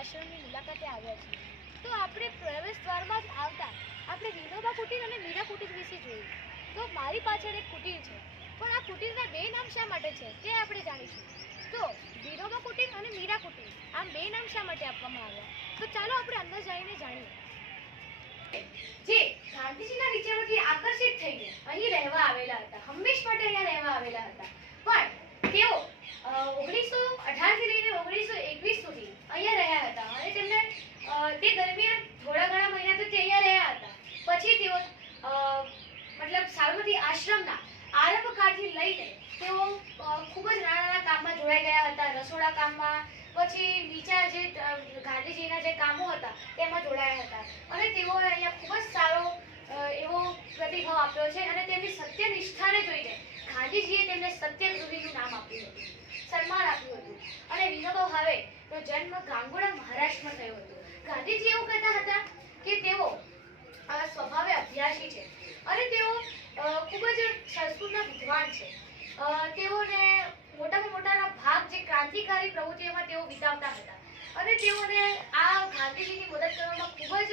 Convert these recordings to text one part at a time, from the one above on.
આશ્રમની મુલાકાતે આવ્યા છીએ તો આપણે પ્રવેશ દ્વારમાં જ આવતા આપણે વિનોબા કુટીર અને મીરા કુટીર વિશે જોયું. તો મારી પાછળ એક કુટીર છે, પણ આ કુટીરના બે નામ શા માટે છે તે આપણે જાણીશું. તો વિનોબા કુટીર અને મીરા કુટીર આમ બે નામ શા માટે આપવામાં આવ્યા, તો ચાલો આપણે અંદર જઈને જાણીએ. જે ગાંધીજીના વિચારોથી આકર્ષિત થઈને અહીં રહેવા આવેલા હતા, હંમેશ માટે અહીંયા રહેવા આવેલા હતા, પણ તેઓ 1918 થી લઈને 1921 સુધી અહીંયા રહ્યા હતા અને તેમને તે દરમિયાન થોડા ઘણા મહિના તો તે અહીંયા રહ્યા હતા. પછી તેઓ મતલબ સાબરમતી આશ્રમના આરંભકાળથી લઈને તેઓ ખૂબ જ નાના કામમાં જોડાઈ ગયા હતા, રસોડા કામમાં, પછી બીજા જે ગાંધીજીના જે કામો હતા તેમાં જોડાયા હતા અને તેઓએ અહીંયા ખૂબ જ સારો એવો પ્રતિભાવ આપ્યો છે અને તેમની સત્યનિષ્ઠાને જોઈને ગાંધીજીએ તેમને સત્યગૃહીનું નામ આપ્યું હતું, સન્માન આપ્યું હતું. અને વિનોબા ભાવેનો જન્મ ગાંગોડા મહારાષ્ટ્રમાં થયો હતો. ગાંધીજી એવું કહેતા હતા કે તેઓ સ્વભાવે અભ્યાસી છે અને તેઓ ખૂબ જ સંસ્કૃતના વિદ્વાન છે. તેઓને મોટામાં મોટાના ભાગ જે ક્રાંતિકારી પ્રવૃત્તિઓમાં તેઓ વિતાવતા હતા અને તેઓને આ ગાંધીજીની મદદ કરવામાં ખૂબ જ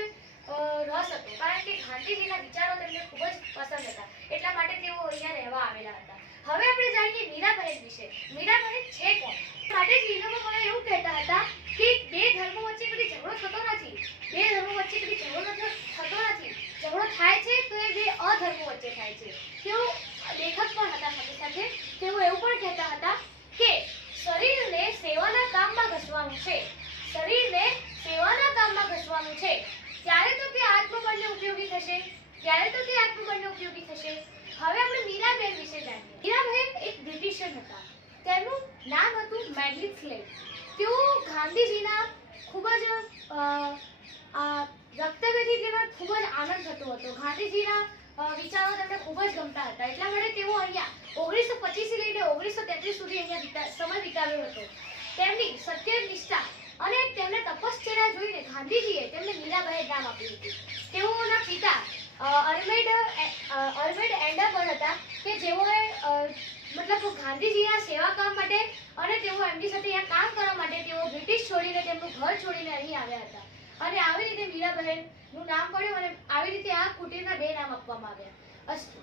રસ હતો, કારણ કે ગાંધીજીના વિચારો તેમને ખૂબ જ પસંદ હતા, એટલા માટે તેઓ અહીંયા રહેવા આવેલા હતા. હવે આપણે જાણીએ મીરાબહેન વિશે. મીરાબહેન છે કોણ? માટે જ વિનોબા ભાવે એવું કહેતા હતા કે બે ધર્મો વચ્ચે કદી ઝઘડો થતો નથી, બે ધર્મો વચ્ચે કદી ઝઘડો થતો નથી. ઝઘડો થાય છે તો એ બે અધર્મો વચ્ચે થાય છે. તેઓ લેખક પણ હતા, સાથે સાથે તેઓ એવું પણ કહેતા હતા કે શરીરને સેવાના કામમાં ઘસવાનું છે, શરીરને સેવાના કામમાં ઘસવાનું છે, ત્યારે તો તે આત્મબળને ઉપયોગી થશે, ત્યારે તો તે આત્મબળને ઉપયોગી થશે. હવે આપણે મીરાબહેન વિશે જાણીએ. મીરાબહેન એક બ્રિટિશર હતા, તેમનું નામ હતું મેડલિન સ્લેડ. તેઓ ગાંધીજીના ખૂબ જ વક્તવ્યથી તેમાં ખૂબ જ આનંદ થતો હતો. ગાંધીજીના વિચારો તેમને ખૂબ જ ગમતા હતા, એટલા માટે તેઓ અહીંયા 1925 થી લઈને 1933 સુધી અહીંયા સમય વિતાવ્યો હતો. તેમની સત્યનિષ્ઠા અને તેમને તપશ્ચર્યા જોઈને ગાંધીજીએ તેમને મીરાબહેન નામ આપ્યું હતું. તેઓના પિતા અલ્મેડ એન્ડરબર્ન હતા કે જેઓએ મતલબ ગાંધીજીના સેવા કામ માટે અને તેઓ એમની સાથે અહીંયા કામ કરવા માટે તેઓ બ્રિટિશ છોડીને તેમનું ઘર છોડીને અહીં આવ્યા હતા અને આવી રીતે મીરાબહેનનું નામ પડ્યું અને આવી રીતે આ કુટીરના બે નામ આપવામાં આવ્યા. અસ્તુ.